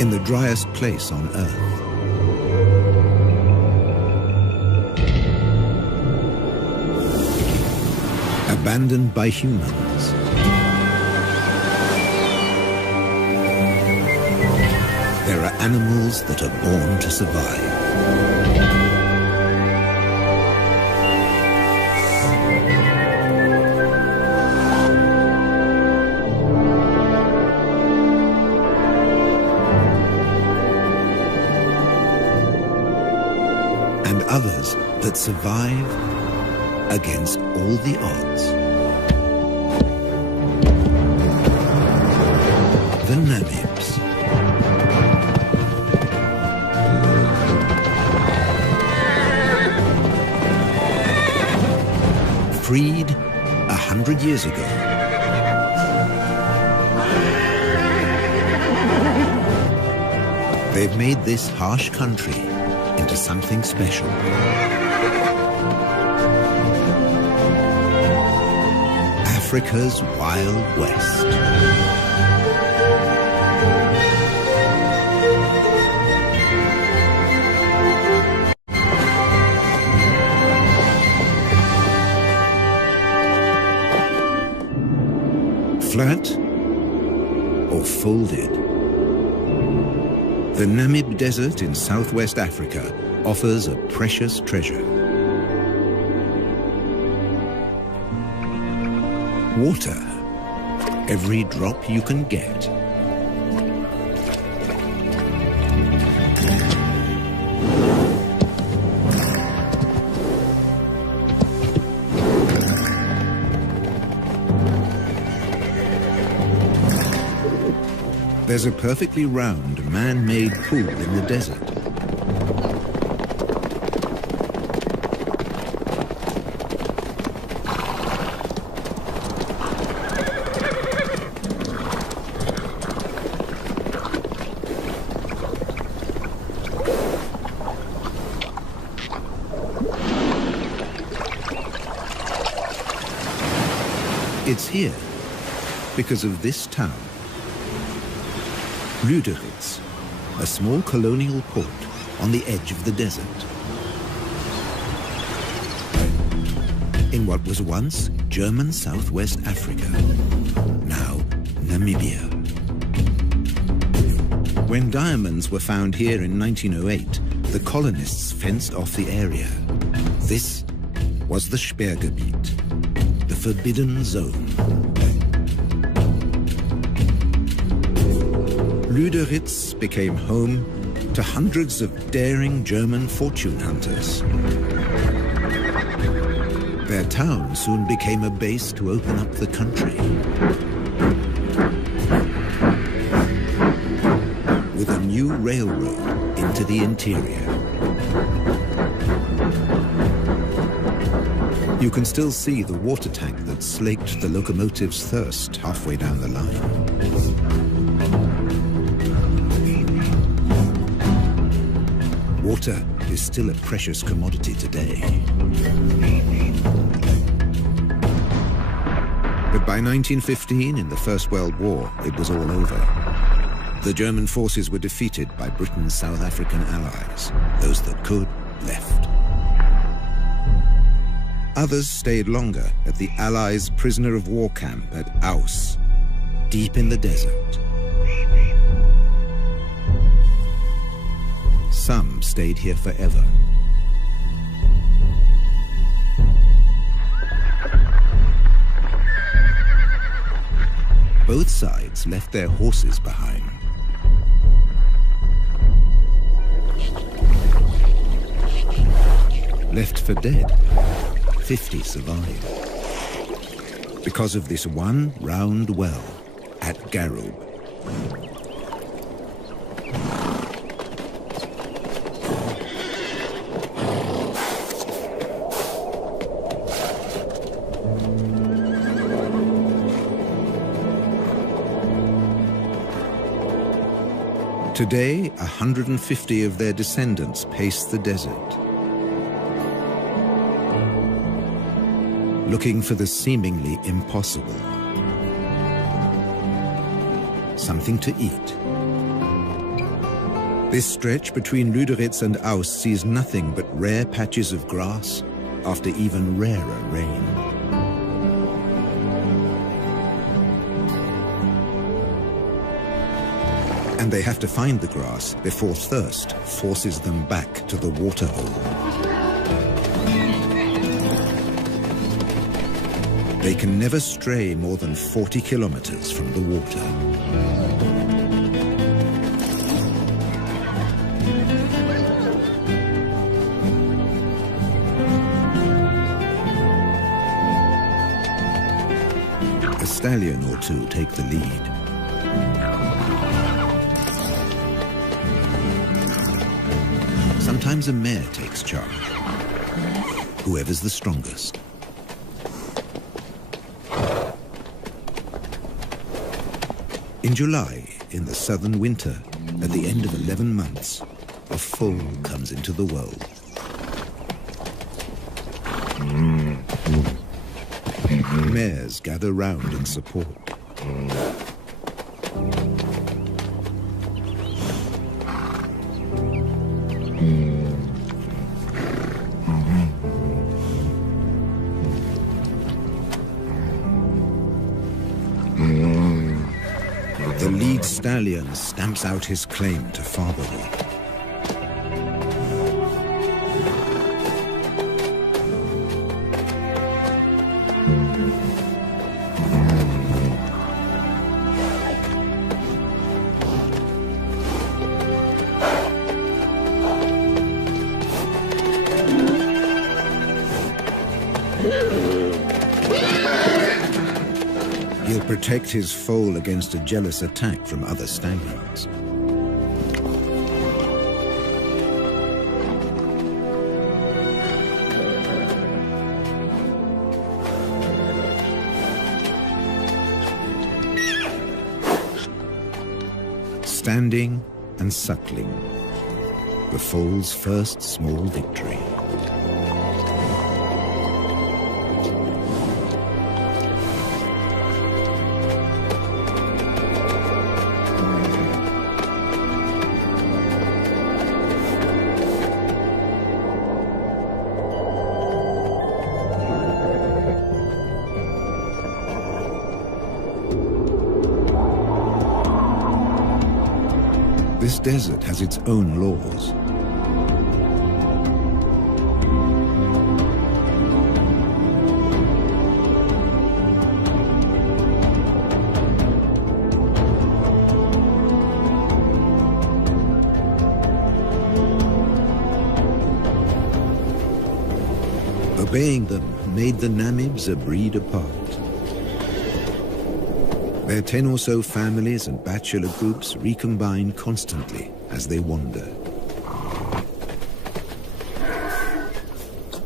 in the driest place on Earth. Abandoned by humans. There are animals that are born to survive. And others that survive against all the odds. The Namibs. Freed 100 years ago. They've made this harsh country into something special. Africa's Wild West. Flat or folded? The Namib Desert in southwest Africa offers a precious treasure. Water, every drop you can get. There's a perfectly round, man-made pool in the desert. It's here because of this town. Lüderitz, a small colonial port on the edge of the desert. In what was once German Southwest Africa, now Namibia. When diamonds were found here in 1908, the colonists fenced off the area. This was the Sperrgebiet, the forbidden zone. Lüderitz became home to hundreds of daring German fortune hunters. Their town soon became a base to open up the country. With a new railroad into the interior. You can still see the water tank that slaked the locomotive's thirst halfway down the line. Water is still a precious commodity today. But by 1915, in the First World War, it was all over. The German forces were defeated by Britain's South African allies. Those that could, left. Others stayed longer at the Allies' prisoner of war camp at Aus, deep in the desert. Some stayed here forever. Both sides left their horses behind. Left for dead, 50 survived. Because of this one round well at Garub. Today, 150 of their descendants pace the desert, looking for the seemingly impossible. Something to eat, This stretch between Lüderitz and Aust sees nothing but rare patches of grass after even rarer rain. And they have to find the grass before thirst forces them back to the waterhole. They can never stray more than 40 kilometers from the water. A stallion or two take the lead. Sometimes a mare takes charge, whoever's the strongest. In July, in the southern winter, at the end of 11 months, a foal comes into the world. Mares gather round in support. The lead stallion stamps out his claim to fatherhood. He'll protect his foal against a jealous attack from other stallions. Standing and suckling, the foal's first small victory. This desert has its own laws. Obeying them made the Namibs a breed apart. Their 10 or so families and bachelor groups recombine constantly as they wander.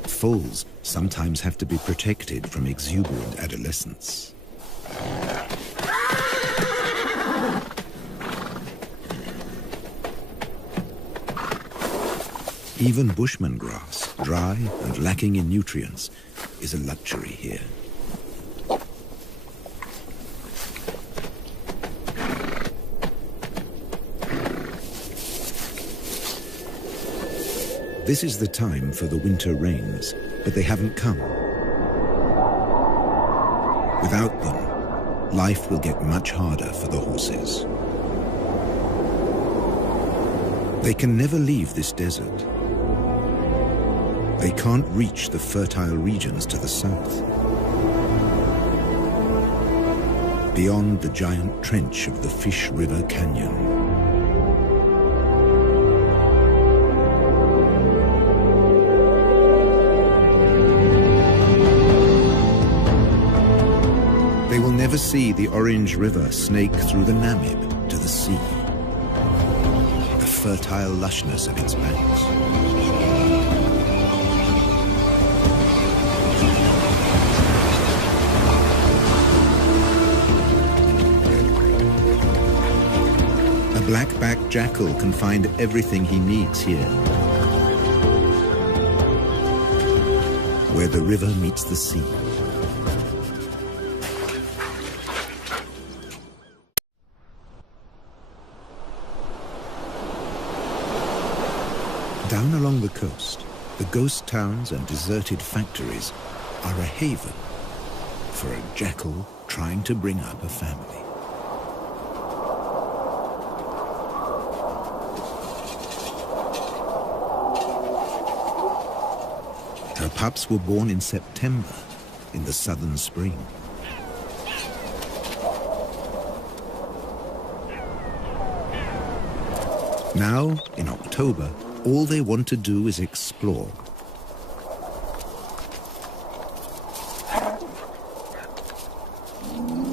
Foals sometimes have to be protected from exuberant adolescents. Even bushman grass, dry and lacking in nutrients, is a luxury here. This is the time for the winter rains, but they haven't come. Without them, life will get much harder for the horses. They can never leave this desert. They can't reach the fertile regions to the south. Beyond the giant trench of the Fish River Canyon. They will never see the Orange River snake through the Namib to the sea, the fertile lushness of its banks. A black-backed jackal can find everything he needs here, where the river meets the sea. Down along the coast, the ghost towns and deserted factories are a haven for a jackal trying to bring up a family. Her pups were born in September, in the southern spring. Now, in October, all they want to do is explore.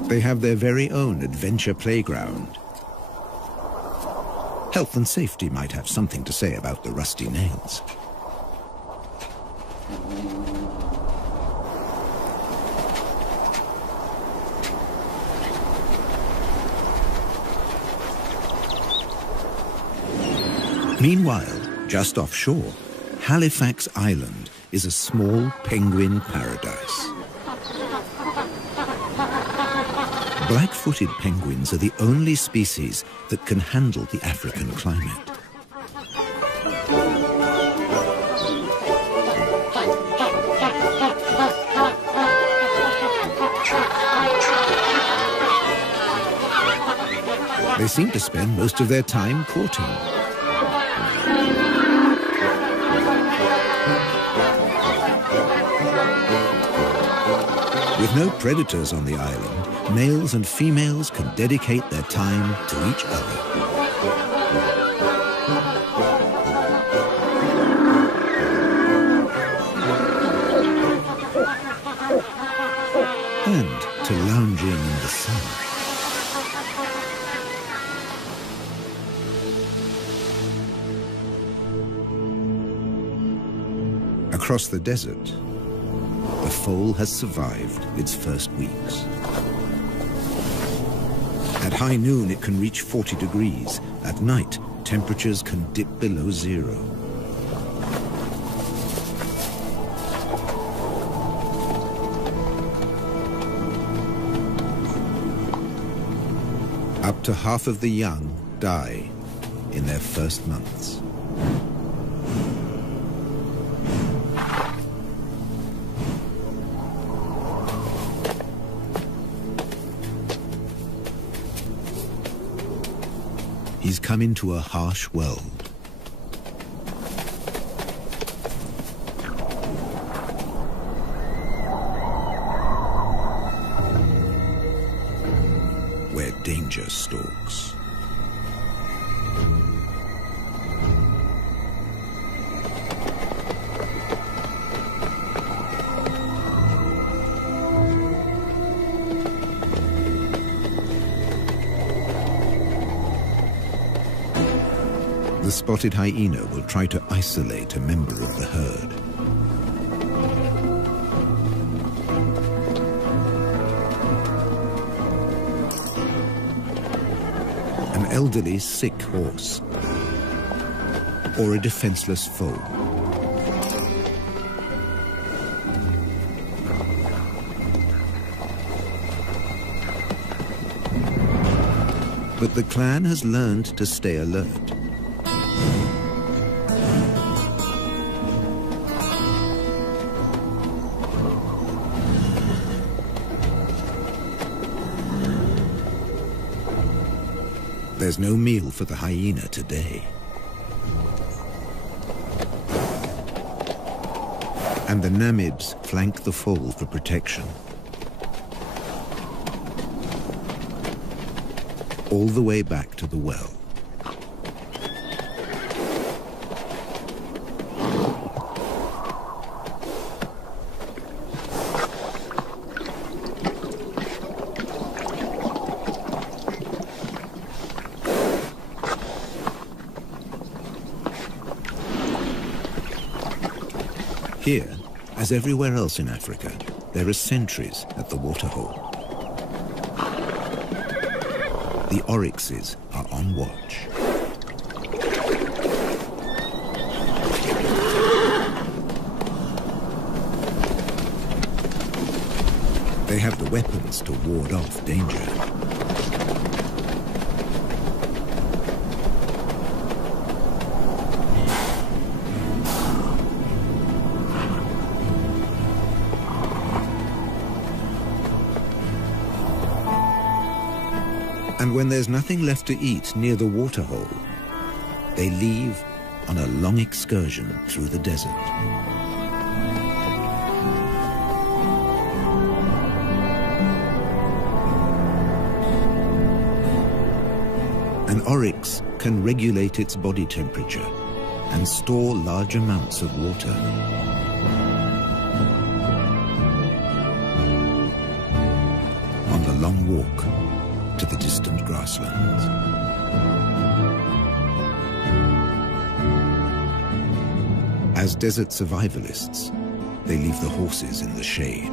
They have their very own adventure playground. Health and safety might have something to say about the rusty nails. Meanwhile, just offshore, Halifax Island is a small penguin paradise. Black-footed penguins are the only species that can handle the African climate. They seem to spend most of their time courting. With no predators on the island, males and females can dedicate their time to each other. And to lounging in the sun. Across the desert, the foal has survived its first weeks. At high noon, it can reach 40 degrees. At night, temperatures can dip below zero. Up to half of the young die in their first months. He's come into a harsh world. Where danger stalks. The spotted hyena will try to isolate a member of the herd. An elderly, sick horse, or a defenseless foe. But the clan has learned to stay alert. There's no meal for the hyena today. And the Namids flank the foal for protection. All the way back to the well. Here, as everywhere else in Africa, there are sentries at the waterhole. The oryxes are on watch. They have the weapons to ward off danger. And when there's nothing left to eat near the waterhole, they leave on a long excursion through the desert. An oryx can regulate its body temperature and store large amounts of water. On the long walk to the distant grasslands. As desert survivalists, they leave the horses in the shade.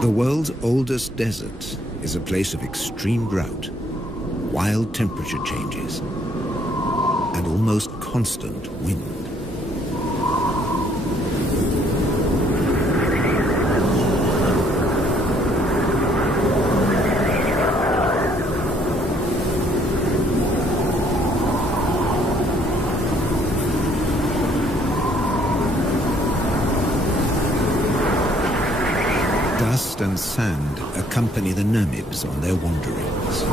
The world's oldest desert is a place of extreme drought, wild temperature changes, and almost constant wind. Dust and sand accompany the Namibs on their wanderings.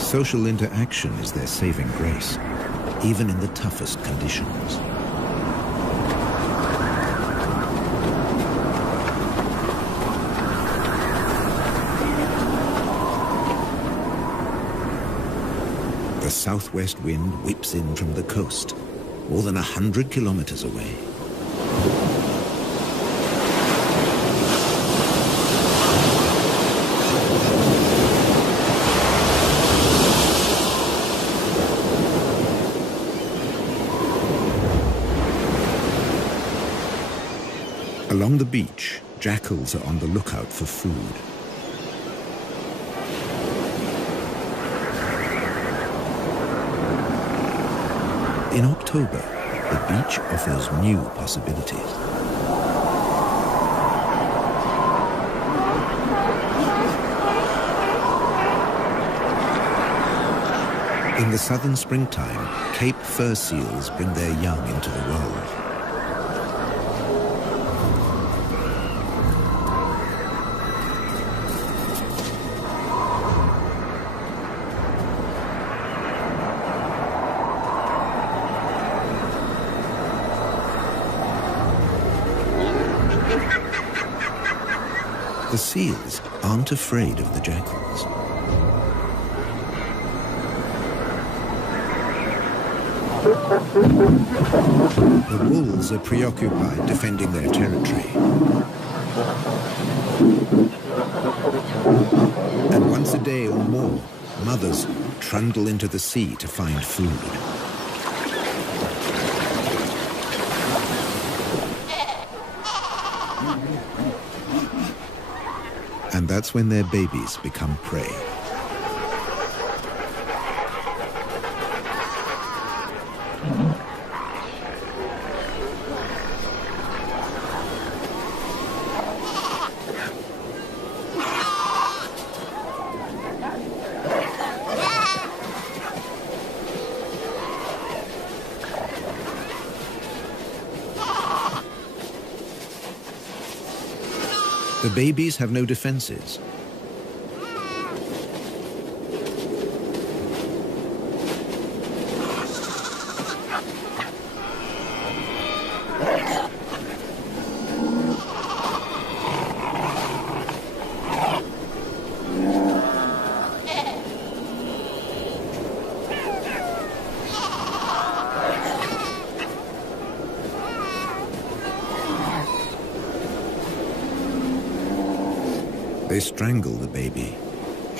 Social interaction is their saving grace, even in the toughest conditions. The southwest wind whips in from the coast, more than 100 kilometers away. Along the beach, jackals are on the lookout for food. In October, the beach offers new possibilities. In the southern springtime, Cape fur seals bring their young into the world. The seals aren't afraid of the jackals. The wolves are preoccupied defending their territory. And once a day or more, mothers trundle into the sea to find food. And that's when their babies become prey. The babies have no defenses. They strangle the baby,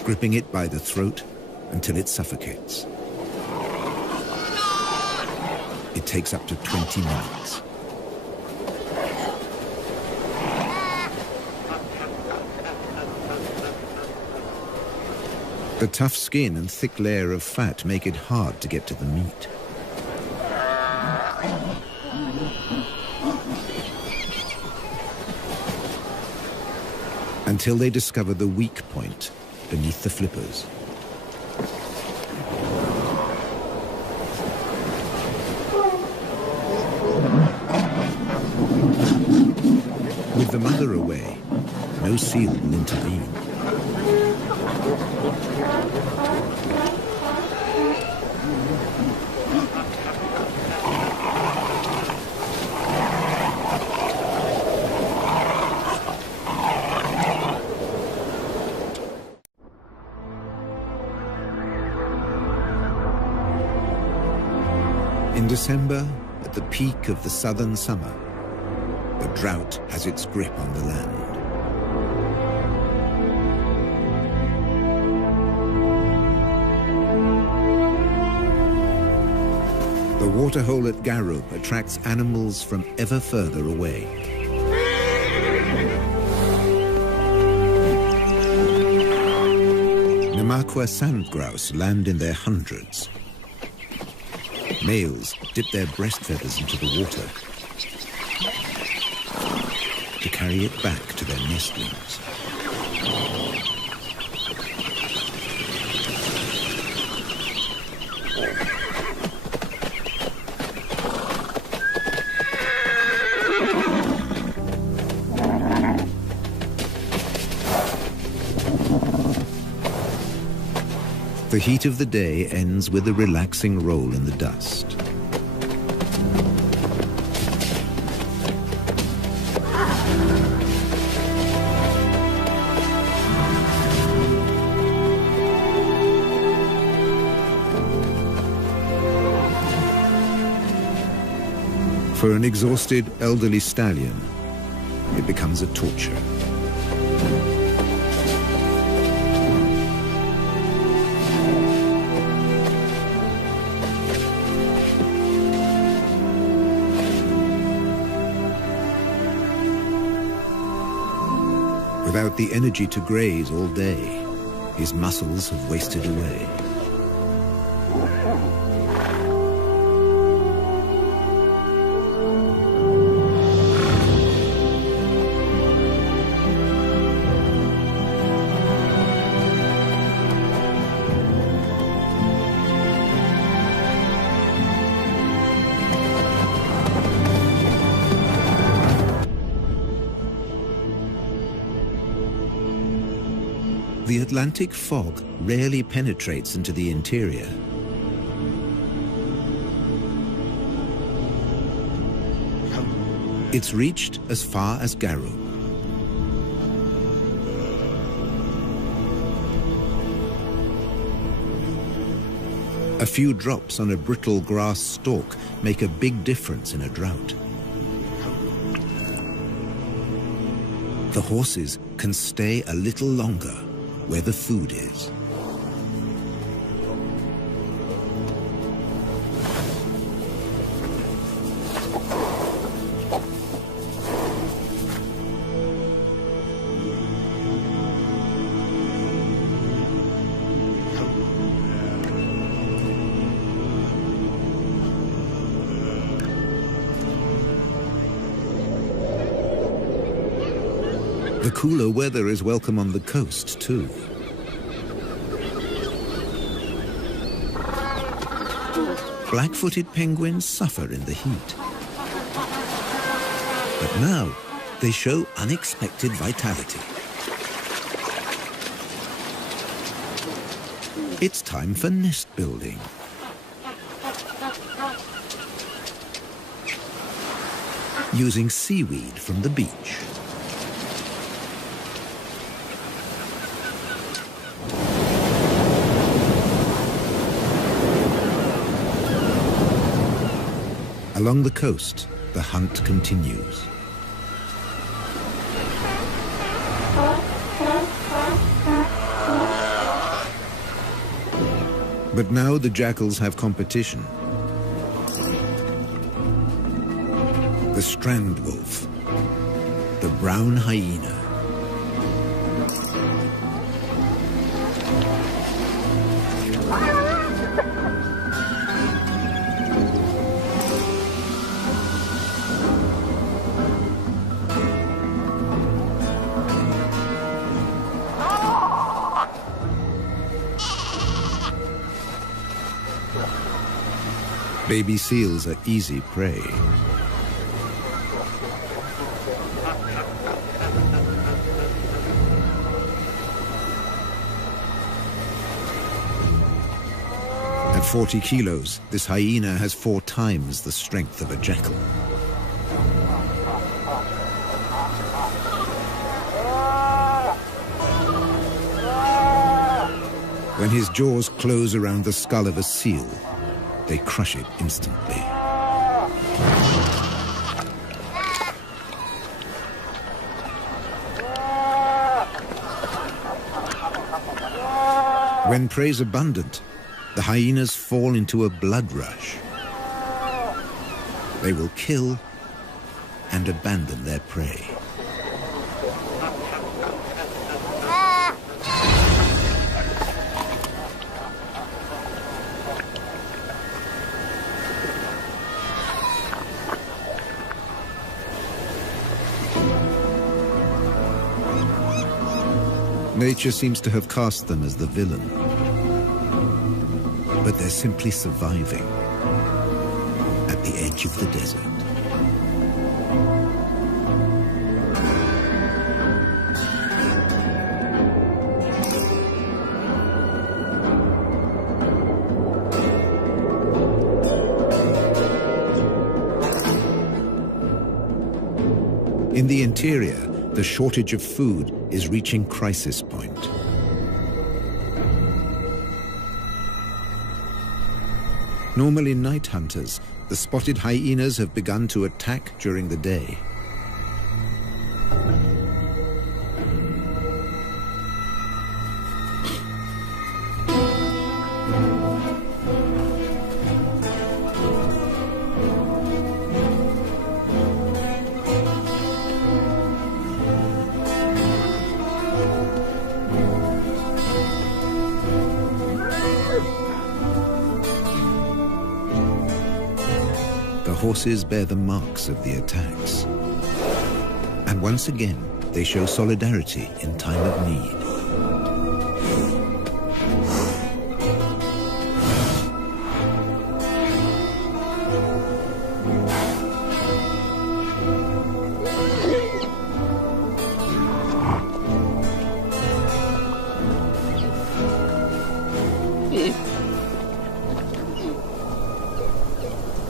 gripping it by the throat until it suffocates. It takes up to 20 minutes. The tough skin and thick layer of fat make it hard to get to the meat. Until they discover the weak point beneath the flippers. With the mother away, no seal will intervene. In December, at the peak of the southern summer, the drought has its grip on the land. The waterhole at Garub attracts animals from ever further away. Namakwa sand grouse land in their hundreds. Males dip their breast feathers into the water to carry it back to their nestlings. The heat of the day ends with a relaxing roll in the dust. For an exhausted elderly stallion, it becomes a torture. Without the energy to graze all day, his muscles have wasted away. The Atlantic fog rarely penetrates into the interior. It's reached as far as Garub. A few drops on a brittle grass stalk make a big difference in a drought. The horses can stay a little longer where the food is. The cooler weather is welcome on the coast, too. Black-footed penguins suffer in the heat. But now, they show unexpected vitality. It's time for nest building. Using seaweed from the beach. Along the coast, the hunt continues. But now the jackals have competition. The strand wolf, the brown hyena. Baby seals are easy prey. At 40 kilos, this hyena has 4 times the strength of a jackal. When his jaws close around the skull of a seal, they crush it instantly. When prey is abundant, the hyenas fall into a blood rush. They will kill and abandon their prey. Nature seems to have cast them as the villain, but they're simply surviving at the edge of the desert. In the interior, the shortage of food is reaching crisis point. Normally night hunters, the spotted hyenas have begun to attack during the day. Horses bear the marks of the attacks. And once again, they show solidarity in time of need.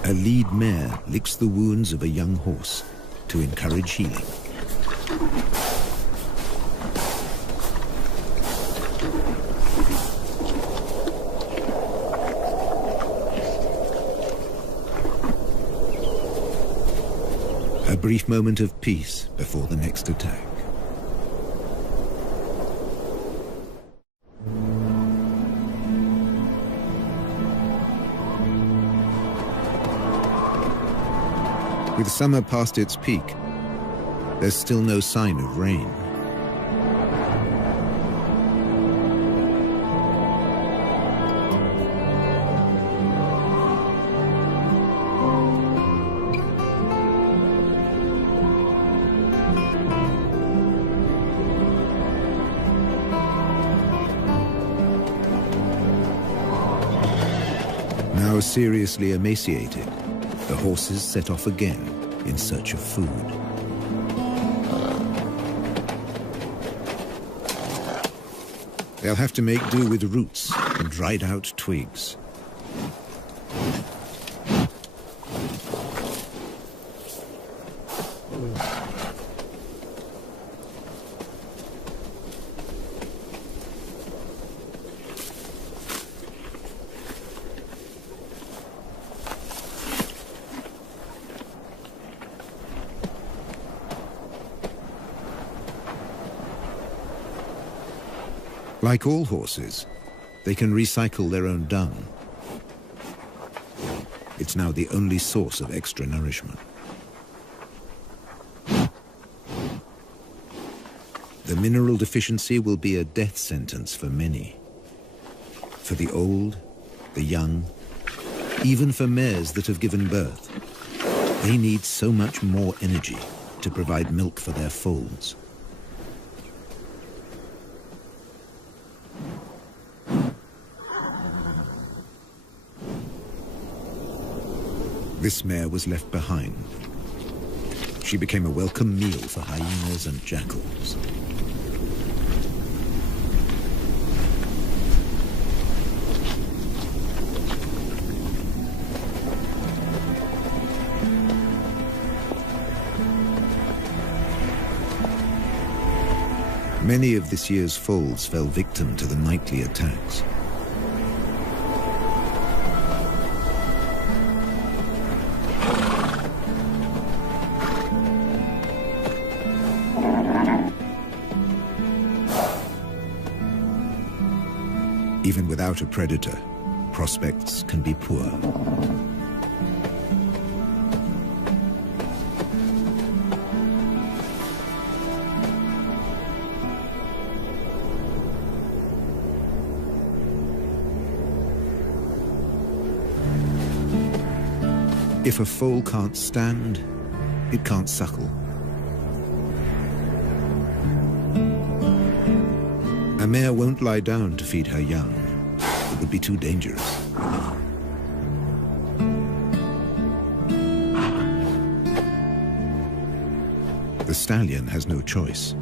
A lead mare licks the wounds of a young horse to encourage healing. A brief moment of peace before the next attack. With summer past its peak, there's still no sign of rain. Now seriously emaciated, the horses set off again in search of food. They'll have to make do with roots and dried out twigs. Like all horses, They can recycle their own dung. It's now the only source of extra nourishment. The mineral deficiency will be a death sentence for many. For the old, the young, even for mares that have given birth, they need so much more energy to provide milk for their foals. This mare was left behind. She became a welcome meal for hyenas and jackals. Many of this year's foals fell victim to the nightly attacks. Even without a predator, prospects can be poor. If a foal can't stand, it can't suckle. A mare won't lie down to feed her young. It would be too dangerous. The stallion has no choice.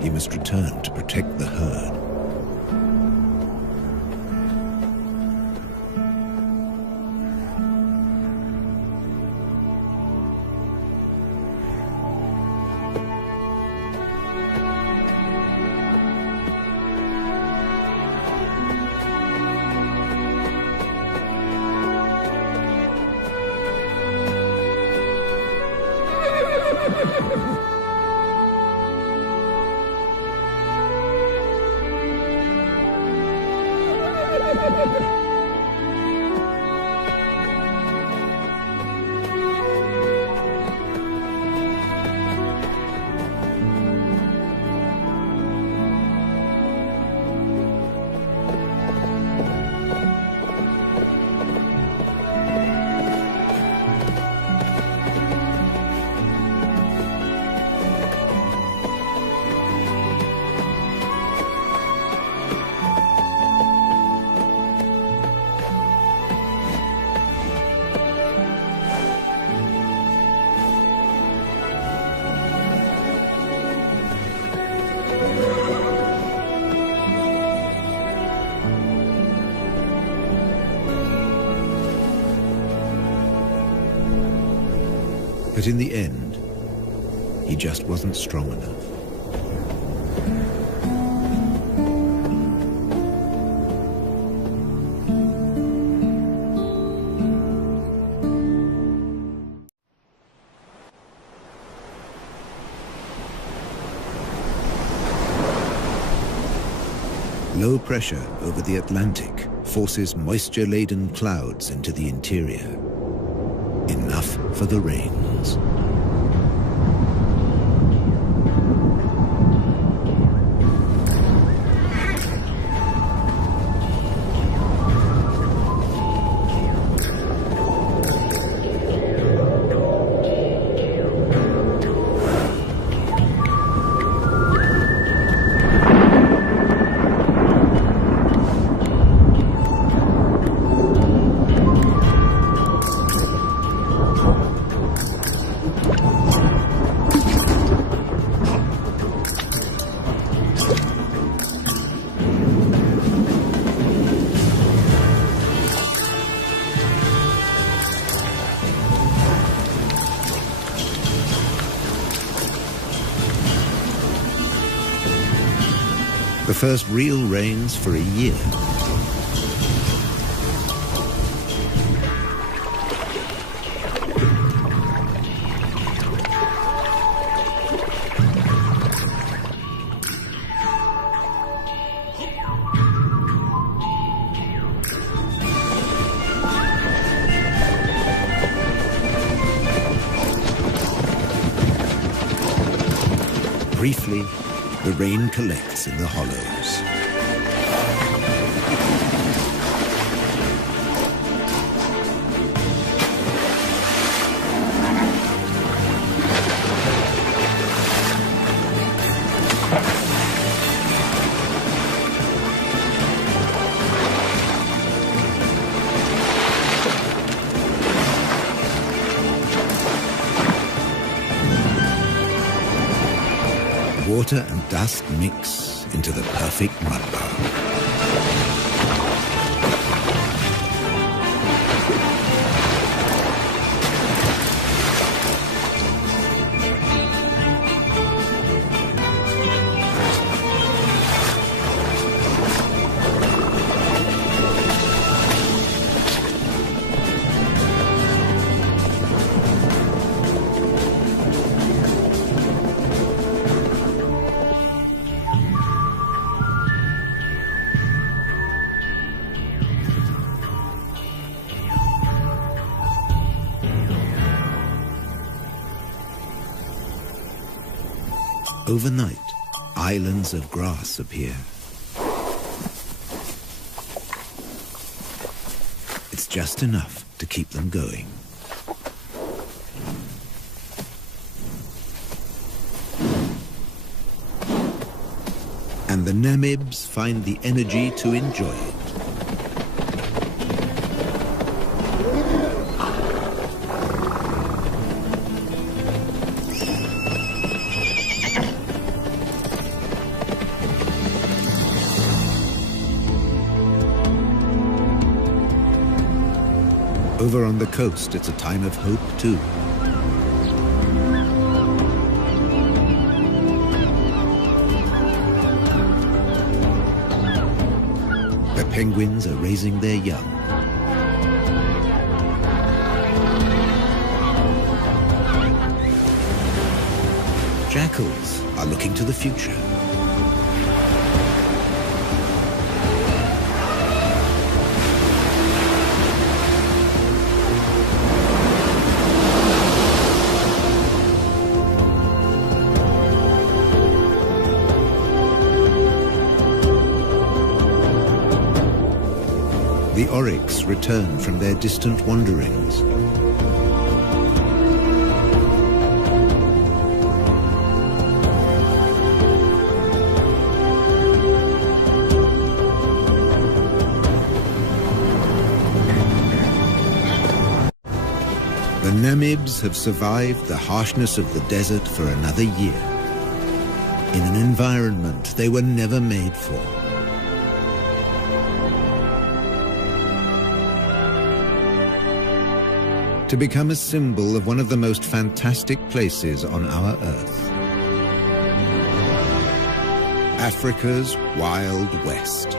He must return to protect the herd. But in the end, he just wasn't strong enough. Low pressure over the Atlantic forces moisture-laden clouds into the interior. Enough for the rains. The first real rains for a year. briefly, the rain collects in the hollows. Water and dust mix into the perfect mudbowl. Overnight, islands of grass appear. It's just enough to keep them going. And the Namibs find the energy to enjoy it. Over on the coast, it's a time of hope, too. The penguins are raising their young. Jackals are looking to the future. The oryx return from their distant wanderings. The Namibs have survived the harshness of the desert for another year, in an environment they were never made for. To become a symbol of one of the most fantastic places on our Earth. Africa's Wild West.